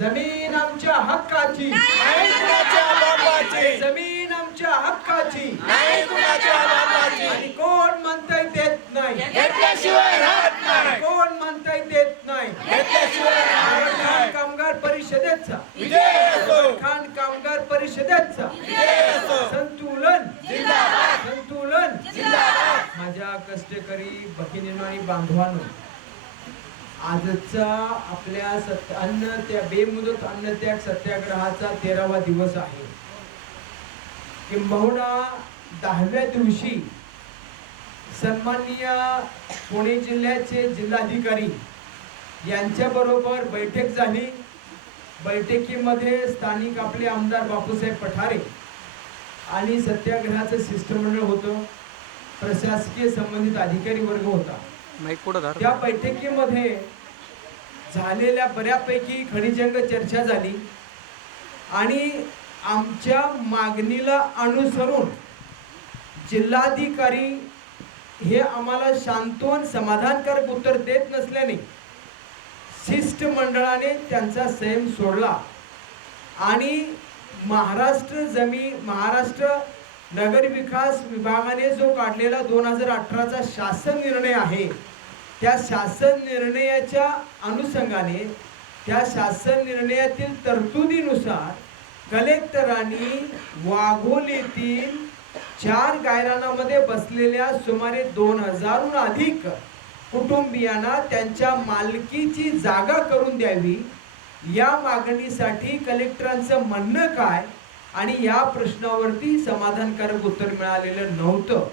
जमीन आमच्या हक्काची. नाही कुणाच्या बापाची. जमीन आमच्या हक्काची. नाही कुणाच्या बापाची. आणि कोण म्हणताय देत नाही. घेतल्याशिवाय राहत नाही. कोण म्हणताय देत नाही. घेतल्याशिवाय राहत खाण नाही. कामगार परिषदेचा. विजय असो. खाण कामगार परिषदेचा. विजय असो. संतुलन. जिंदाबाद. संतुलन. जिंदाबाद. माझ्या कष्टकरी भगिनींनो आणि बांधवांनो आजचा आपल्या सत्य अन्न त्या बेमुदत अन्नत्याग सत्याग्रहाचा तेरावा दिवस आहे. किंबहुना दहाव्या दिवशी सन्माननीय पुणे जिल्ह्याचे जिल्हाधिकारी यांच्याबरोबर बैठक झाली. बैठकीमध्ये स्थानिक आपले आमदार बापूसाहेब पठारे आणि सत्याग्रहाचं शिष्टमंडळ होतं. प्रशासकीय संबंधित अधिकारी वर्ग होता. त्या बैठकीमध्ये झालेल्या बऱ्यापैकी खडीजंग चर्चा झाली आणि आमच्या मागणीला अनुसरून जिल्हाधिकारी हे आम्हाला शांतवन समाधानकारक उत्तर देत नसल्याने शिष्टमंडळाने त्यांचा संयम सोडला आणि महाराष्ट्र जमी महाराष्ट्र नगर विकास विभागाने जो काढलेला दोन हजार अठराचा शासन निर्णय आहे त्या शासन निर्णयाच्या अनुषंगाने त्या शासन निर्णयातील तरतुदीनुसार कलेक्टरांनी वाघोलीतील चार गायरानामध्ये बसलेल्या सुमारे दोन हजारहून अधिक कुटुंबियांना त्यांच्या मालकीची जागा करून द्यावी. या मागणीसाठी कलेक्टरांचं म्हणणं काय? आणि या प्रश्नावरती समाधानकारक उत्तर मिळालेलं नव्हतं.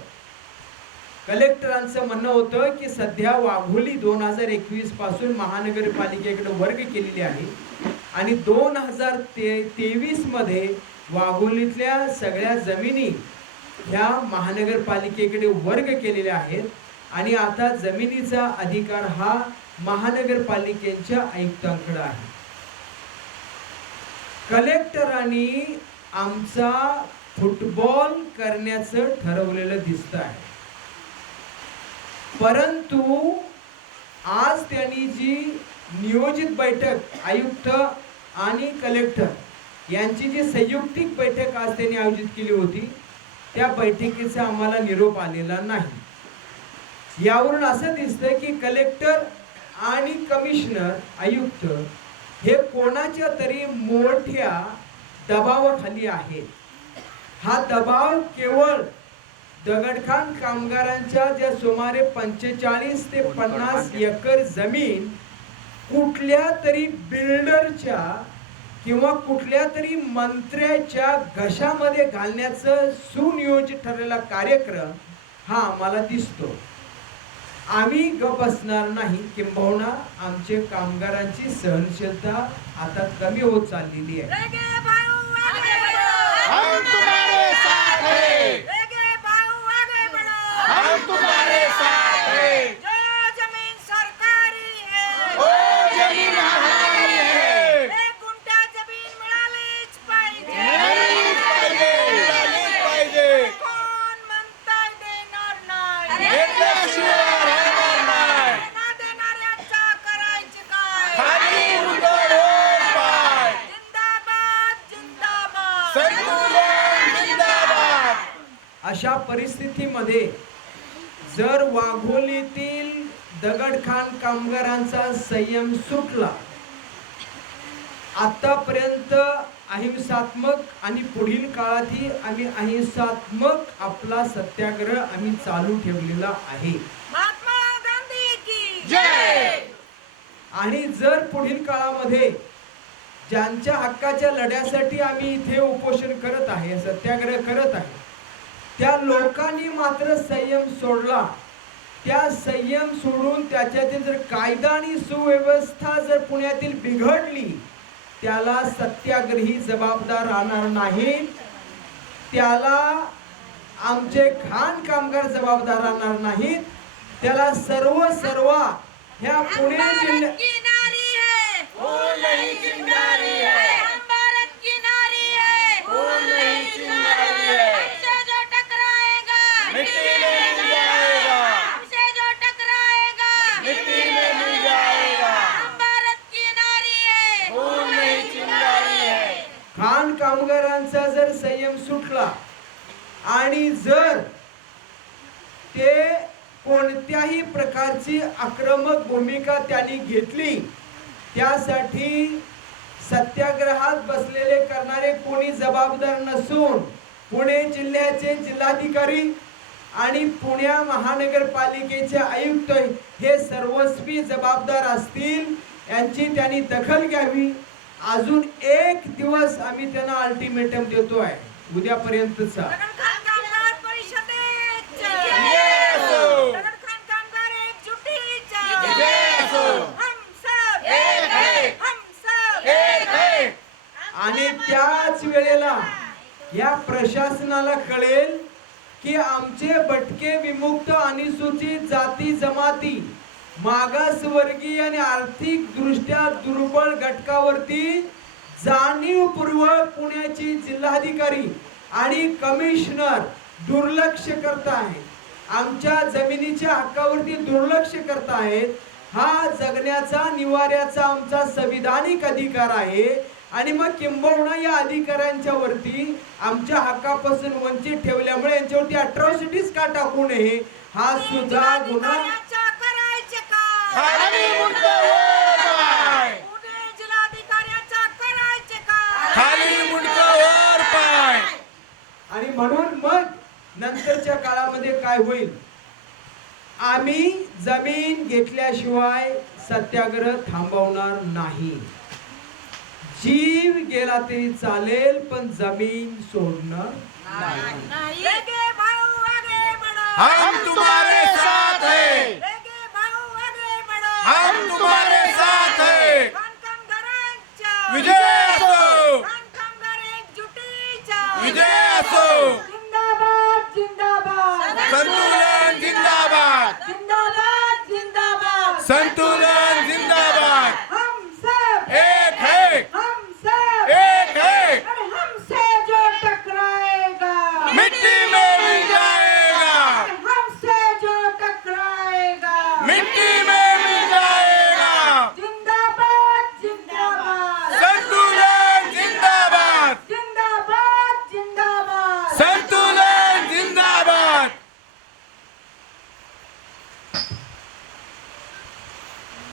कलेक्टरांचं म्हणणं होतं की सध्या वाघोली दोन हजार एकवीसपासून महानगरपालिकेकडे वर्ग केलेली आहे आणि दोन हजार ते तेवीसमध्ये वाघोलीतल्या सगळ्या जमिनी ह्या महानगरपालिकेकडे वर्ग केलेल्या आहेत आणि आता जमिनीचा अधिकार हा महानगरपालिकेच्या आयुक्तांकडे आहे. कलेक्टरांनी आमचा फुटबॉल करण्याचं ठरवलेलं दिसत आहे. परंतु आज त्यांनी जी नियोजित बैठक आयुक्त आणि कलेक्टर यांची जी संयुक्तिक बैठक आज त्यांनी आयोजित केली होती त्या बैठकीचा आम्हाला निरोप आलेला नाही. यावरून असं दिसतंय की कलेक्टर आणि कमिशनर आयुक्त हे कोणाच्या तरी मोठ्या दबावाखाली आहे. हा दबाव केवळ दगडखान कामगारांच्या ज्या सुमारे पंचेचाळीस ते पन्नास एकर जमीन कुठल्या तरी बिल्डरच्या किंवा कुठल्या तरी मंत्र्याच्या घशामध्ये घालण्याचं सुनियोजित ठरलेला कार्यक्रम हा आम्हाला दिसतो. आम्ही गप बसणार नाही किंबहुना आमचे कामगारांची सहनशीलता आता कमी होत चाललेली आहे. अशा परिस्थितीमध्ये जर वाघोलीतील दगडखान कामगारांचा संयम सुटला आतापर्यंत अहिंसात्मक आणि पुढील काळातही आम्ही अहिंसात्मक आपला सत्याग्रह आम्ही चालू ठेवलेला आहे. महात्मा गांधी की जय! आणि जर पुढील काळामध्ये ज्यांच्या हक्काच्या लढ्यासाठी आम्ही इथे उपोषण करत आहे सत्याग्रह करत आहे त्या लोकांनी मात्र संयम सोडला. त्या संयम सोडून त्याच्यातील जर कायदा आणि सुव्यवस्था जर पुण्यातील बिघडली त्याला सत्याग्रही जबाबदार राहणार नाहीत त्याला आमचे खाण कामगार जबाबदार राहणार नाहीत. त्याला सर्व सर्व ह्या पुणे जिल्ह्यात की नारी है फूल नहीं चिंगारी है हम भारत की नारी है फूल नहीं चिंगारी है हमसे जो टकराएगा मिट्टी में मिल जाएगा हमसे जो टकराएगा मिट्टी में मिल जाएगा हम भारत की नारी है फूल नहीं कामगारांचा जर संयम सुटला आणि जर ते कोणत्याही प्रकारची आक्रमक भूमिका त्यांनी घेतली त्यासाठी सत्याग्रहात बसलेले करणारे कोणी जबाबदार नसून पुणे जिल्ह्याचे जिल्हाधिकारी आणि पुण्या महानगरपालिकेचे आयुक्त हे सर्वस्वी जबाबदार असतील यांची त्यांनी दखल घ्यावी. अजून एक दिवस आम्ही त्यांना अल्टिमेटम देतोय उद्यापर्यंतचा नगरखान कामगार परिषदेचं. विजय असो. नगरखान कामगार एकजुटीचं. विजय असो. हम सब एक है. हम सब एक है. आणि त्याच वेळेला या प्रशासनाला कळेल की आमचे भटके विमुक्त अनुसूचित जाती जमाती मागासवर्गीय आणि आर्थिक दृष्ट्या दुर्बळ घटकावरती जाणीवपूर्वक पुण्याची जिल्हाधिकारी आणि कमिशनर दुर्लक्ष करत आहेत. आमच्या जमिनीच्या हक्कावरती दुर्लक्ष करत आहेत. हा जगण्याचा निवाऱ्याचा आमचा संविधानिक अधिकार आहे. आणि मग किंबहुना या अधिकाऱ्यांच्या वरती आमच्या हक्कापासून वंचित ठेवल्यामुळे यांच्यावरती अट्रॉसिटीज का टाकू नये? हा सुद्धा गुन्हा खाली मुंडकं वर पाय. पुणे जिल्हाधिकाऱ्याच्या करायचे का खाली मुंडकं वर पाय. आणि म्हणून मग नंतरच्या काळामध्ये काय होईल? आम्ही जमीन घेतल्याशिवाय सत्याग्रह थांबवणार नाही. जीव गेला तरी चालेल पण जमीन सोडणार नाही. आगे भाऊ आगे बढ़ो. हम तुम्हारे साथ हैं. हम तुम्हारे साथ